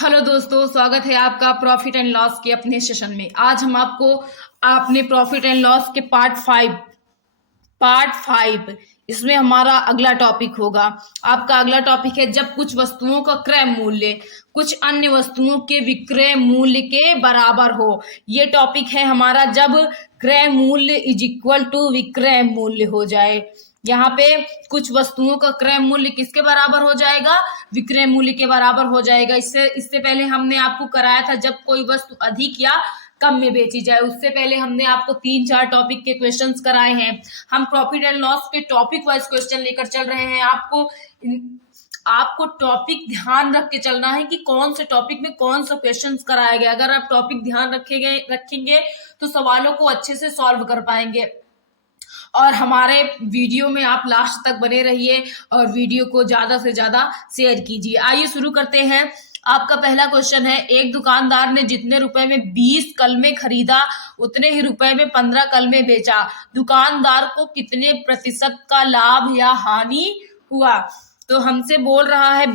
Hello दोस्तों, स्वागत है आपका प्रॉफिट एंड लॉस के अपने सेशन में। आज हम आपको आपने प्रॉफिट एंड लॉस के पार्ट 5 इसमें हमारा अगला टॉपिक होगा। आपका अगला टॉपिक है जब कुछ वस्तुओं का क्रय मूल्य कुछ अन्य वस्तुओं के विक्रय मूल्य के बराबर हो। ये टॉपिक है हमारा जब क्रय मूल्य इज इक्वल टू विक्रय मूल्य हो जाए। यहाँ पे कुछ वस्तुओं का क्रय मूल्य किसके बराबर हो जाएगा? विक्रय मूल्य के बराबर हो जाएगा। इससे पहले हमने आपको कराया था जब कोई वस्तु अधिक या कम में बेची जाए। उससे पहले हमने आपको 3-4 टॉपिक के क्वेश्चंस कराए हैं। हम प्रॉफिट एंड लॉस के टॉपिक वाइज क्वेश्चन लेकर चल रहे हैं। आपको टॉपिक ध्यान रख के चलना है कि कौन से टॉपिक में कौन सा क्वेश्चन कराया गया। अगर आप टॉपिक ध्यान रखेंगे तो सवालों को अच्छे से सॉल्व कर पाएंगे। और हमारे वीडियो में आप लास्ट तक बने रहिए और वीडियो को ज्यादा से ज्यादा शेयर कीजिए। आइए शुरू करते हैं। आपका पहला क्वेश्चन है, एक दुकानदार ने जितने रुपए में 20 कलमे खरीदा उतने ही रुपए में 15 कलमे बेचा। दुकानदार को कितने प्रतिशत का लाभ या हानि हुआ? तो हमसे बोल रहा है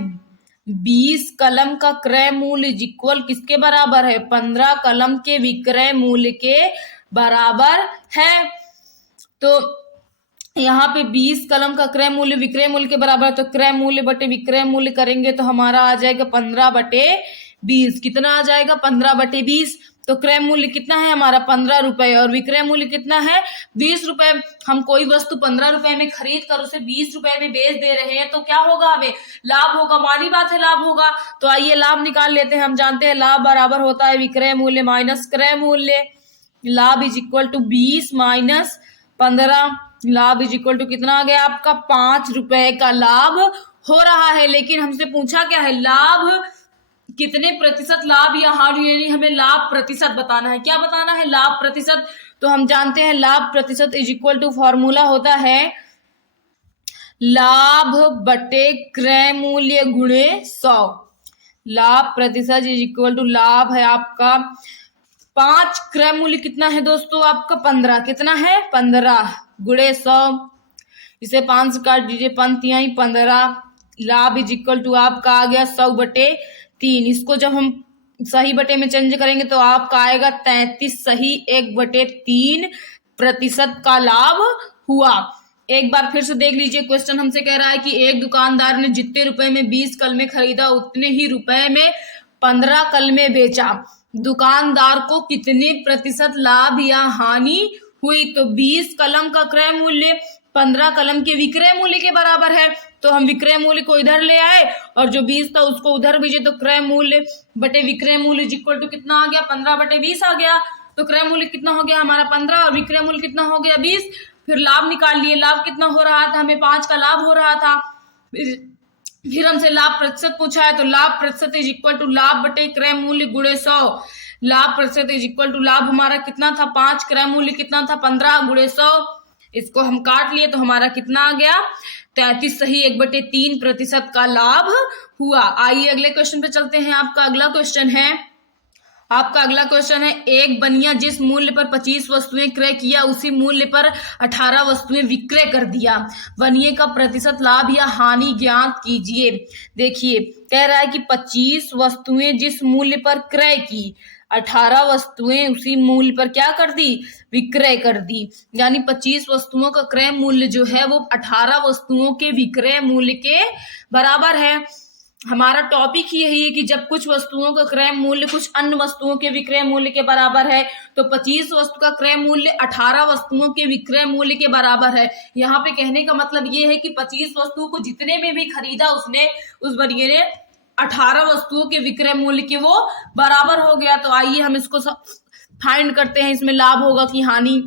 20 कलम का क्रय मूल्य इक्वल किसके बराबर है? 15 कलम के विक्रय मूल्य के बराबर है। तो यहाँ पे 20 कलम का क्रय मूल्य विक्रय मूल्य के बराबर, तो क्रय मूल्य बटे विक्रय मूल्य करेंगे तो हमारा आ जाएगा 15/20। कितना आ जाएगा? 15/20। तो क्रय मूल्य कितना है हमारा? 15 रुपए और विक्रय मूल्य कितना है? 20 रुपए। हम कोई वस्तु 15 रुपए में खरीद कर उसे 20 रुपए में बेच दे रहे हैं तो क्या होगा? हमें लाभ होगा। मानी बात है, लाभ होगा। तो आइए लाभ निकाल लेते हैं। हम जानते हैं लाभ बराबर होता है विक्रय मूल्य माइनस क्रय मूल्य। लाभ इज इक्वल टू 20 माइनस 15। लाभ इज इक्वल टू कितना आ गया आपका? 5 रुपए का लाभ हो रहा है। लेकिन हमसे पूछा क्या है? लाभ कितने प्रतिशत लाभ या हानि, यानी हमें लाभ प्रतिशत बताना है। क्या बताना है? लाभ प्रतिशत। तो हम जानते हैं लाभ प्रतिशत इज इक्वल टू फॉर्मूला होता है लाभ बटे क्रय मूल्य गुणे 100। लाभ प्रतिशत इज इक्वल टू लाभ है आपका 5, क्रय मूल्य कितना है दोस्तों आपका? 15। कितना है? 15 गुणे 100। इसे 5 से काट दीजिए, 5×3 = 15। लाभ इज इक्वल टू आपका आ गया 100/3। इसको जब हम सही बटे में चेंज करेंगे तो आपका आएगा 33 सही 1/3 प्रतिशत का लाभ हुआ। एक बार फिर से देख लीजिए। क्वेश्चन हमसे कह रहा है कि एक दुकानदार ने जितने रुपए में 20 कलमे खरीदा उतने ही रुपए में 15 कलमे बेचा। दुकानदार को कितने प्रतिशत लाभ या हानि हुई? तो 20 कलम का क्रय मूल्य 15 कलम के विक्रय मूल्य के बराबर है। तो हम विक्रय मूल्य को इधर ले आए और जो 20 था उसको उधर भेजे। तो क्रय मूल्य बटे विक्रय मूल्य इक्वल टू कितना आ गया? 15/20 आ गया। तो क्रय मूल्य कितना हो गया हमारा? 15 और विक्रय मूल्य कितना हो गया? 20। फिर लाभ निकाल लिए। लाभ कितना हो रहा था? हमें 5 का लाभ हो रहा था। फिर हमसे लाभ प्रतिशत पूछा है तो लाभ प्रतिशत इज इक्वल टू लाभ बटे क्रय मूल्य गुणे 100। लाभ प्रतिशत इज इक्वल टू लाभ हमारा कितना था? 5, क्रय मूल्य कितना था? 15 गुणे 100। इसको हम काट लिए तो हमारा कितना आ गया? 33 सही 1/3 प्रतिशत का लाभ हुआ। आइए अगले क्वेश्चन पे चलते हैं। आपका अगला क्वेश्चन है, एक बनिया जिस मूल्य पर 25 वस्तुएं क्रय किया उसी मूल्य पर 18 वस्तुएं विक्रय कर दिया। बनिए का प्रतिशत लाभ या हानि ज्ञात कीजिए। देखिए कह रहा है कि 25 वस्तुएं जिस मूल्य पर क्रय की, 18 वस्तुएं उसी मूल्य पर क्या कर दी? विक्रय कर दी। यानी 25 वस्तुओं का क्रय मूल्य जो है वो 18 वस्तुओं के विक्रय मूल्य के बराबर है। हमारा टॉपिक ही यही है कि जब कुछ वस्तुओं का क्रय मूल्य कुछ अन्य वस्तुओं के विक्रय मूल्य के बराबर है तो 25 वस्तु का क्रय मूल्य 18 वस्तुओं के विक्रय मूल्य के बराबर है। यहाँ पे कहने का मतलब ये है कि 25 वस्तुओं को जितने में भी खरीदा उस बनिए ने 18 वस्तुओं के विक्रय मूल्य के वो बराबर हो गया। तो आइए हम इसको फाइंड करते हैं। इसमें लाभ होगा कि हानि?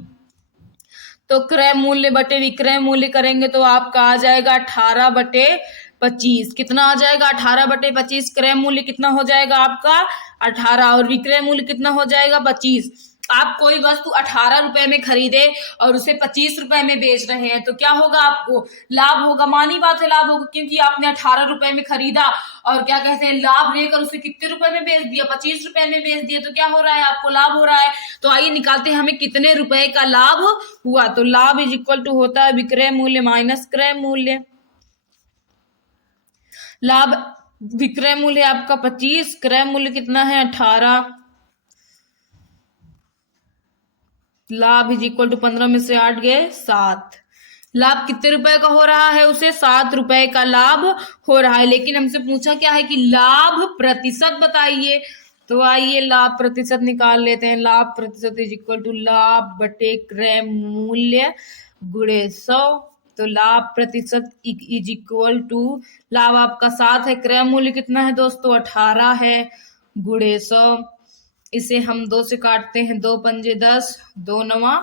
तो क्रय मूल्य बटे विक्रय मूल्य करेंगे तो आपका आ जाएगा 18/25। कितना आ जाएगा? 18/25। क्रय मूल्य कितना हो जाएगा आपका? 18 और विक्रय मूल्य कितना हो जाएगा? 25। आप कोई वस्तु 18 रुपए में खरीदे और उसे 25 रुपए में बेच रहे हैं तो क्या होगा? आपको लाभ होगा। मानी बात है, लाभ होगा, क्योंकि आपने 18 रुपए में खरीदा और क्या कहते हैं लाभ लेकर उसे कितने रुपए में बेच दिया? 25 रुपए में बेच दिया। तो क्या हो रहा है? आपको लाभ हो रहा है। तो आइए निकालते हैं हमें कितने रुपए का लाभ हुआ। तो लाभ इज इक्वल टू होता है विक्रय मूल्य माइनस क्रय मूल्य। लाभ विक्रय मूल्य है आपका 25, क्रय मूल्य कितना है 18, लाभ इज इक्वल टू 15 में से 8 गए 7। लाभ कितने रुपए का हो रहा है, उसे 7 रुपए का लाभ हो रहा है। लेकिन हमसे पूछा क्या है कि लाभ प्रतिशत बताइए, तो आइए लाभ प्रतिशत निकाल लेते हैं। लाभ प्रतिशत इज इक्वल टू लाभ बटे क्रय मूल्य गुणे 100। तो लाभ प्रतिशत इज इक्वल टू, लाभ आपका 7 है, क्रय मूल्य कितना है दोस्तों 18 है, गुणे 100। इसे हम 2 से काटते हैं, 2 पंजे 10, 2 नवा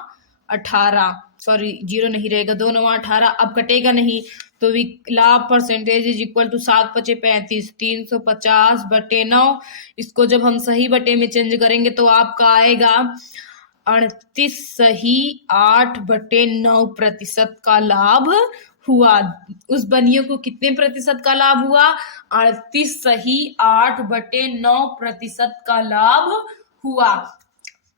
18, सॉरी जीरो नहीं रहेगा, 2 नवा 18, अब कटेगा नहीं। तो लाभ परसेंटेज इज इक्वल टू 7 पचे 35, 350 बटे 9। इसको जब हम सही बटे में चेंज करेंगे तो आपका आएगा 38 सही 8 बटे 9 प्रतिशत का लाभ हुआ। उस बनियों को कितने प्रतिशत का लाभ हुआ, 38 सही 8 बटे 9 प्रतिशत का लाभ हुआ।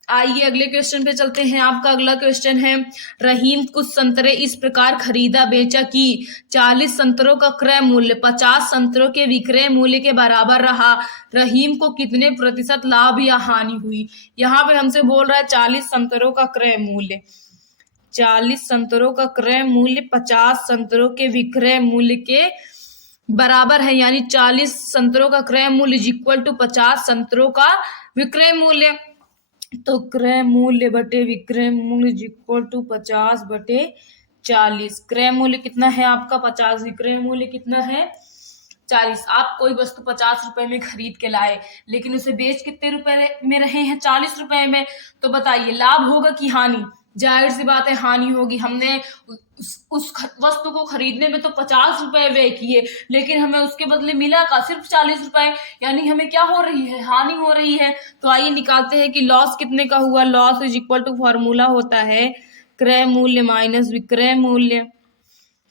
आइए अगले क्वेश्चन पे चलते हैं। आपका अगला क्वेश्चन है, रहीम कुछ संतरे इस प्रकार खरीदा बेचा कि 40 संतरों का क्रय मूल्य 50 संतरों के विक्रय मूल्य के बराबर रहा। रहीम को कितने प्रतिशत लाभ या हानि हुई। यहाँ पे हमसे बोल रहा है 40 संतरों का क्रय मूल्य, 40 संतरों का क्रय मूल्य 50 संतरों के विक्रय मूल्य के बराबर है, यानी 40 संतरों का क्रय मूल्य इज इक्वल टू 50 संतरों का विक्रय मूल्य। तो क्रय मूल्य बटे विक्रय मूल्य इज इक्वल टू 50 बटे 40। क्रय मूल्य कितना है आपका 50, विक्रय मूल्य कितना है 40। आप कोई वस्तु 50 रुपए में खरीद के लाए, लेकिन उसे बेच कितने रुपए में रहे हैं 40 रुपए में। तो बताइए लाभ होगा कि हानि। जाहिर सी बात है हानि होगी। हमने उस वस्तु को खरीदने में तो 50 रुपए व्यय किए, लेकिन हमें उसके बदले मिला का सिर्फ 40 रुपए, यानी हमें क्या हो रही है, हानि हो रही है। तो आइए निकालते हैं कि लॉस कितने का हुआ। Loss is equal to formula होता है क्रय मूल्य माइनस विक्रय मूल्य।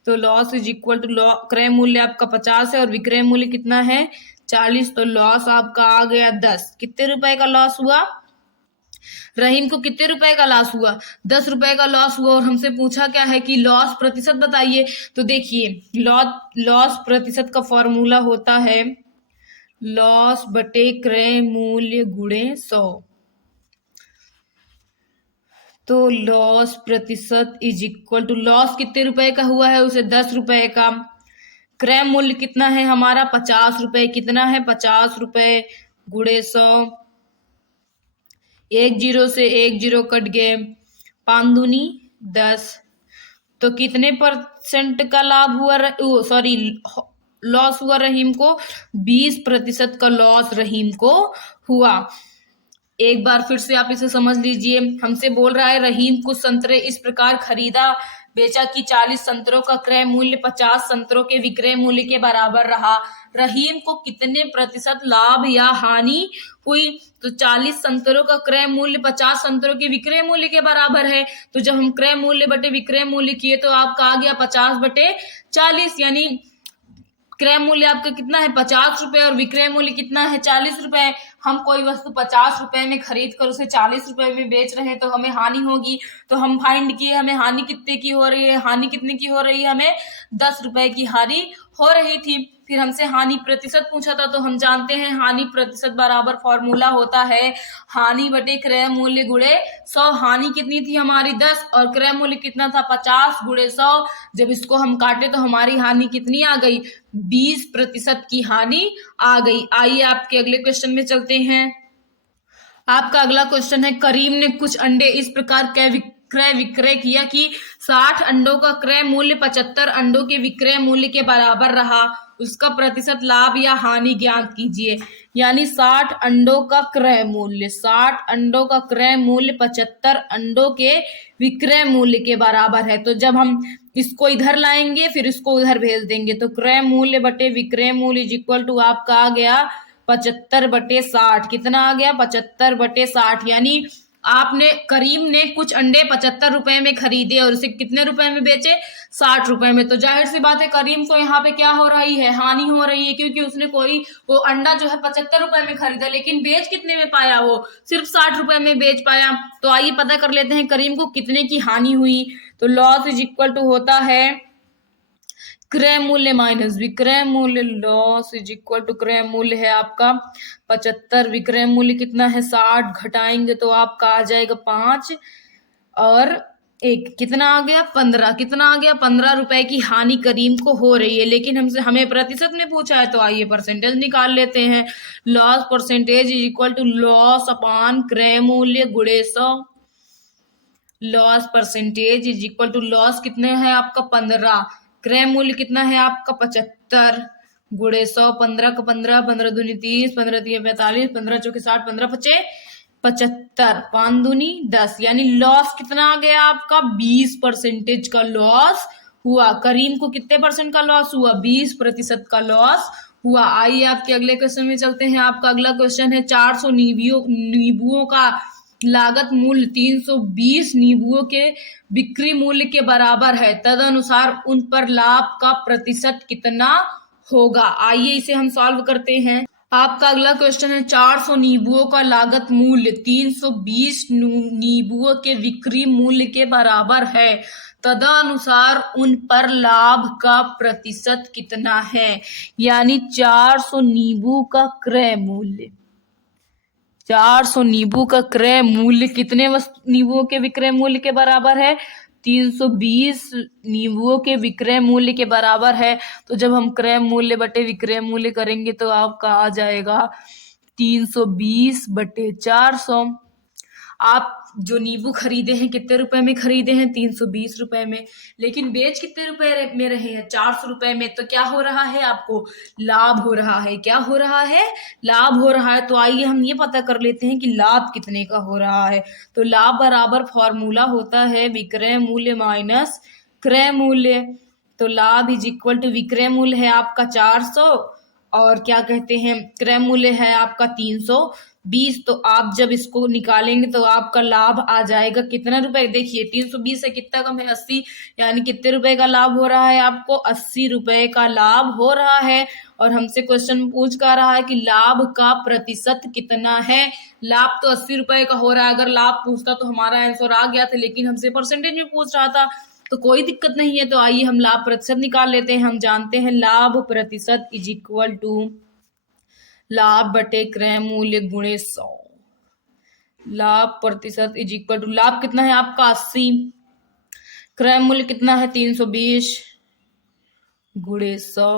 तो लॉस इज इक्वल टू, क्रय मूल्य आपका 50 है और विक्रय मूल्य कितना है 40, तो लॉस आपका आ गया 10। कितने रुपए का लॉस हुआ, रहीम को कितने रुपए का लॉस हुआ, 10 रुपए का लॉस हुआ। और हमसे पूछा क्या है कि लॉस प्रतिशत बताइए। तो देखिए लॉस प्रतिशत का फॉर्मूला होता है लॉस बटे क्रय मूल्य गुणे 100। तो लॉस प्रतिशत इज इक्वल टू, लॉस कितने रुपए का हुआ है उसे 10 रुपए का, क्रय मूल्य कितना है हमारा 50 रुपए, कितना है 50 रुपए गुणे 100। एक जीरो से एक जीरो कट गए, 5 दूनी 10। तो कितने % का लाभ हुआ, सॉरी लॉस हुआ रहीम को, 20% का लॉस रहीम को हुआ। एक बार फिर से आप इसे समझ लीजिए। हमसे बोल रहा है रहीम कुछ संतरे इस प्रकार खरीदा बेचा कि 40 संतरों का क्रय मूल्य 50 संतरों के विक्रय मूल्य के बराबर रहा। रहीम को कितने प्रतिशत लाभ या हानि हुई। तो 40 संतरों का क्रय मूल्य 50 संतरों के विक्रय मूल्य के बराबर है। तो जब हम क्रय मूल्य बटे विक्रय मूल्य किए तो आपका आ गया 50 बटे 40, यानी क्रय मूल्य आपका कितना है 50 रुपए और विक्रय मूल्य कितना है 40 रुपए। हम कोई वस्तु 50 रुपए में खरीद कर उसे 40 रुपए में बेच रहे हैं तो हमें हानि होगी। तो हम फाइंड किए हमें हानि कितने की हो रही है, हानि कितने की हो रही है, हमें 10 रुपए की हानि हो रही थी। फिर हमसे हानि प्रतिशत पूछा था, तो हम जानते हैं हानि प्रतिशत बराबर फॉर्मूला होता है हानि बटे क्रय मूल्य गुणे 100। हानि कितनी थी हमारी 10 और क्रय मूल्य कितना था 50 गुणे 100। जब इसको हम काटे तो हमारी हानि कितनी आ गई, 20% की हानि आ गई। आइए आपके अगले क्वेश्चन में चलते हैं। आपका अगला क्वेश्चन है, करीम ने कुछ अंडे इस प्रकार क्रय विक्रय किया कि 60 अंडों का क्रय मूल्य 75 अंडों के विक्रय मूल्य के बराबर रहा। उसका प्रतिशत लाभ या हानि ज्ञात कीजिए। यानी 60 अंडों का क्रय मूल्य, 60 अंडों का क्रय मूल्य 75 अंडों के विक्रय मूल्य के बराबर है। तो जब हम इसको इधर लाएंगे फिर इसको उधर भेज देंगे, तो क्रय मूल्य बटे विक्रय मूल्य इज इक्वल टू आपका आ गया 75 बटे 60। कितना आ गया 75 बटे 60। यानी आपने, करीम ने कुछ अंडे 75 रुपए में खरीदे और उसे कितने रुपए में बेचे 60 रुपए में। तो जाहिर सी बात है करीम को यहाँ पे क्या हो रही है, हानि हो रही है, क्योंकि उसने वो अंडा जो है 75 रुपए में खरीदा, लेकिन बेच कितने में पाया, वो सिर्फ 60 रुपए में बेच पाया। तो आइए पता कर लेते हैं करीम को कितने की हानि हुई। तो लॉस इज इक्वल टू होता है क्रय मूल्य माइनस विक्रय मूल्य, लॉस इज इक्वल टू क्रय मूल्य है आपका 75, विक्रय मूल्य कितना है 60, घटाएंगे तो आपका आ जाएगा 5 और एक कितना आ गया 15, कितना आ गया 15 रुपए की हानि करीम को हो रही है, लेकिन हमसे हमें प्रतिशत में पूछा है तो आइए परसेंटेज निकाल लेते हैं। Loss percentage is equal to loss upon क्रय मूल्य गुणे 100। Loss percentage is equal to loss कितने है आपका 15, क्रय मूल्य कितना है आपका 75 गुणे 100, 15 का 15, 15 दूनी 30, 15 तीन 45, 15 चौके 60, 15 पचे 75, 5 दूनी 10, यानी लॉस कितना आ गया आपका 20% का लॉस हुआ। करीम को कितने परसेंट का लॉस हुआ 20% का लॉस हुआ। आइए आपके अगले क्वेश्चन में चलते हैं। आपका अगला क्वेश्चन है 400 नींबुओं का लागत मूल्य 320 नींबुओं के बिक्री मूल्य के बराबर है, तदनुसार उन पर लाभ का प्रतिशत कितना होगा। आइए इसे हम सॉल्व करते हैं। आपका अगला क्वेश्चन है 400 नींबुओं का लागत मूल्य 320 नींबुओं के बिक्री मूल्य के बराबर है, तदनुसार उन पर लाभ का प्रतिशत कितना है। यानी 400 नींबू का क्रय मूल्य, 400 नींबू का क्रय मूल्य कितने नींबुओं के विक्रय मूल्य के बराबर है 320 नींबुओं के विक्रय मूल्य के बराबर है। तो जब हम क्रय मूल्य बटे विक्रय मूल्य करेंगे तो आपका आ जाएगा 320 बटे 400। आप जो नींबू खरीदे हैं कितने रुपए में खरीदे हैं 320 रुपए में, लेकिन बेच कितने रुपए में रहे हैं 400 रुपए में। तो क्या हो रहा है आपको लाभ हो रहा है, क्या हो रहा है लाभ हो रहा है। तो आइए हम ये पता कर लेते हैं कि लाभ कितने का हो रहा है। तो लाभ बराबर फॉर्मूला होता है विक्रय मूल्य माइनस क्रय मूल्य। तो लाभ इज इक्वल टू विक्रय मूल्य है आपका 400 और क्या कहते हैं क्रय मूल्य है आपका 320। तो आप जब इसको निकालेंगे तो आपका लाभ आ जाएगा कितना रुपए। देखिए 320 से कितना कम है 80, यानी कितने रुपए का लाभ हो रहा है आपको 80 रुपए का लाभ हो रहा है। और हमसे क्वेश्चन पूछ कर रहा है कि लाभ का प्रतिशत कितना है। लाभ तो 80 रुपए का हो रहा है, अगर लाभ पूछता तो हमारा आंसर आ गया था, लेकिन हमसे परसेंटेज में पूछ रहा था तो कोई दिक्कत नहीं है। तो आइए हम लाभ प्रतिशत निकाल लेते हैं। हम जानते हैं लाभ प्रतिशत इज इक्वल टू लाभ बटे क्रय मूल्य गुणे 100। लाभ प्रतिशत इज इक्वल टू लाभ कितना है आपका 80, क्रय मूल्य कितना है 320 गुणे 100।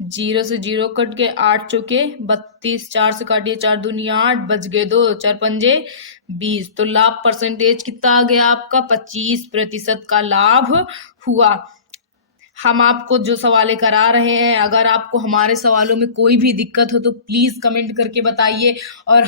0 से 0 कट के 8 चौके 32, 4 से काटिए 4 दूनी 8, बच गए 2, 4 पंजे 20। तो लाभ परसेंटेज कितना आ गया आपका 25% का लाभ हुआ। हम आपको जो सवालें करा रहे हैं, अगर आपको हमारे सवालों में कोई भी दिक्कत हो तो प्लीज कमेंट करके बताइए। और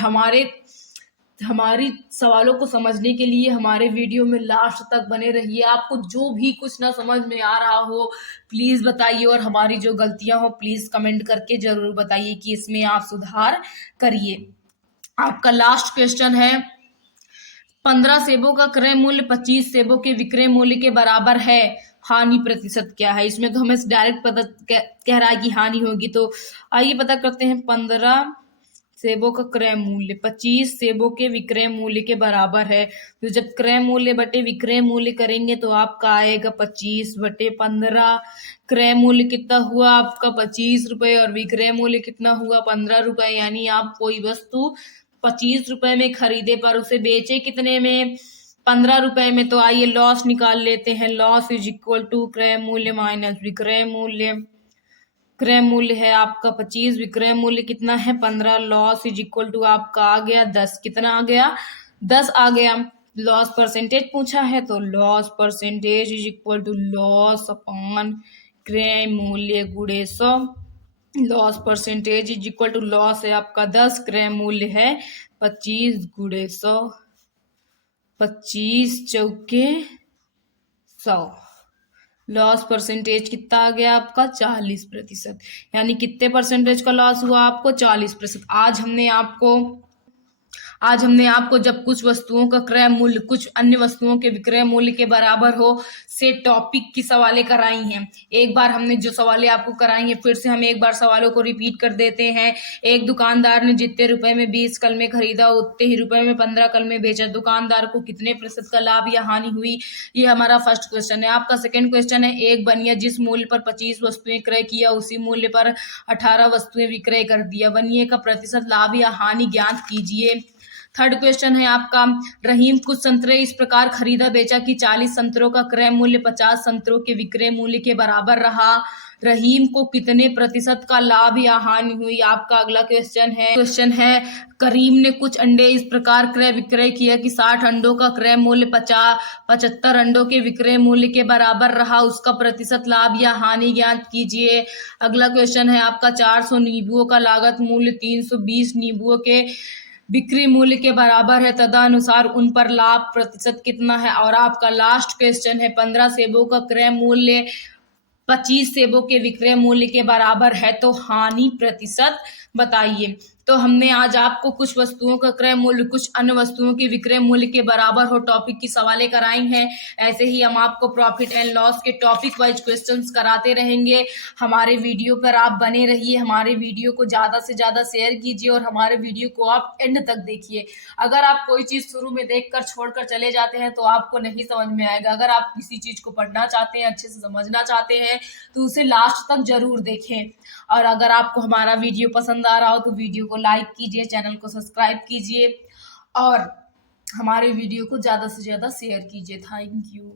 हमारी सवालों को समझने के लिए हमारे वीडियो में लास्ट तक बने रहिए। आपको जो भी कुछ ना समझ में आ रहा हो प्लीज बताइए, और हमारी जो गलतियां हो प्लीज कमेंट करके जरूर बताइए कि इसमें आप सुधार करिए। आपका लास्ट क्वेश्चन है 15 सेबों का क्रय मूल्य 25 सेबों के विक्रय मूल्य के बराबर है, हानि प्रतिशत क्या है। इसमें तो हमें डायरेक्ट पता कह रहा है कि हानि होगी। तो आइए पता करते हैं। 15 सेबों का क्रय मूल्य 25 सेबों के विक्रय मूल्य के बराबर है। तो जब क्रय मूल्य बटे विक्रय मूल्य करेंगे तो आपका आएगा 25 बटे 15। क्रय मूल्य कितना हुआ आपका 25 रुपए और विक्रय मूल्य कितना हुआ 15 रुपए। यानी आप कोई वस्तु 25 रुपए में खरीदे पर उसे बेचे कितने में 15 रुपए में। तो आइए लॉस निकाल लेते हैं। लॉस इज इक्वल टू क्रय मूल्य माइनस विक्रय मूल्य। क्रय मूल्य है आपका 25, विक्रय मूल्य कितना है 15। लॉस इज इक्वल टू आपका आ गया 10। कितना आ गया 10 आ गया। लॉस परसेंटेज पूछा है तो loss percentage is equal to loss upon क्रय मूल्य गुणे 100। Loss percentage is equal to loss है आपका 10, क्रय मूल्य है 25 गुणे 100, 25 चौके 100। लॉस परसेंटेज कितना आ गया आपका 40%। यानी कितने परसेंटेज का लॉस हुआ आपको 40%। आज हमने आपको जब कुछ वस्तुओं का क्रय मूल्य कुछ अन्य वस्तुओं के विक्रय मूल्य के बराबर हो से टॉपिक की सवालें कराई हैं। एक बार हमने जो सवालें आपको कराई हैं, फिर से हम एक बार सवालों को रिपीट कर देते हैं। एक दुकानदार ने जितने रुपए में 20 कलमे खरीदा, उतने ही रुपए में 15 कलमे बेचा। दुकानदार को कितने प्रतिशत का लाभ या हानि हुई? ये हमारा फर्स्ट क्वेश्चन है। आपका सेकंड क्वेश्चन है, एक बनिया जिस मूल्य पर 25 वस्तुएं क्रय किया, उसी मूल्य पर 18 वस्तुएं विक्रय कर दिया। बनिए का प्रतिशत लाभ या हानि ज्ञात कीजिए। थर्ड क्वेश्चन है आपका, रहीम कुछ संतरे इस प्रकार खरीदा बेचा कि 40 संतरों का क्रय मूल्य 50 संतरों के विक्रय मूल्य के बराबर रहा। रहीम को कितने प्रतिशत का लाभ या हानि हुई? आपका अगला क्वेश्चन है, करीम ने कुछ अंडे इस प्रकार क्रय विक्रय किया कि 60 अंडों का क्रय मूल्य 75 अंडों के विक्रय मूल्य के बराबर रहा। उसका प्रतिशत लाभ या हानि ज्ञात कीजिए। अगला क्वेश्चन है आपका, 400 नींबुओं का लागत मूल्य 320 नींबुओं के बिक्री मूल्य के बराबर है, तदनुसार उन पर लाभ प्रतिशत कितना है? और आपका लास्ट क्वेश्चन है, 15 सेबों का क्रय मूल्य 25 सेबों के विक्रय मूल्य के बराबर है, तो हानि प्रतिशत बताइए। तो हमने आज आपको कुछ वस्तुओं का क्रय मूल्य, कुछ अन्य वस्तुओं के विक्रय मूल्य के बराबर हो टॉपिक की सवालें कराई हैं। ऐसे ही हम आपको प्रॉफिट एंड लॉस के टॉपिक वाइज क्वेश्चंस कराते रहेंगे। हमारे वीडियो पर आप बने रहिए, हमारे वीडियो को ज्यादा से ज्यादा शेयर कीजिए और हमारे वीडियो को आप एंड तक देखिए। अगर आप कोई चीज शुरू में देखकर छोड़कर चले जाते हैं तो आपको नहीं समझ में आएगा। अगर आप किसी चीज को पढ़ना चाहते हैं, अच्छे से समझना चाहते हैं, तो उसे लास्ट तक जरूर देखें। और अगर आपको हमारा वीडियो पसंद आ रहा हो तो वीडियो को लाइक कीजिए, चैनल को सब्सक्राइब कीजिए और हमारे वीडियो को ज्यादा से ज्यादा शेयर कीजिए। Thank you.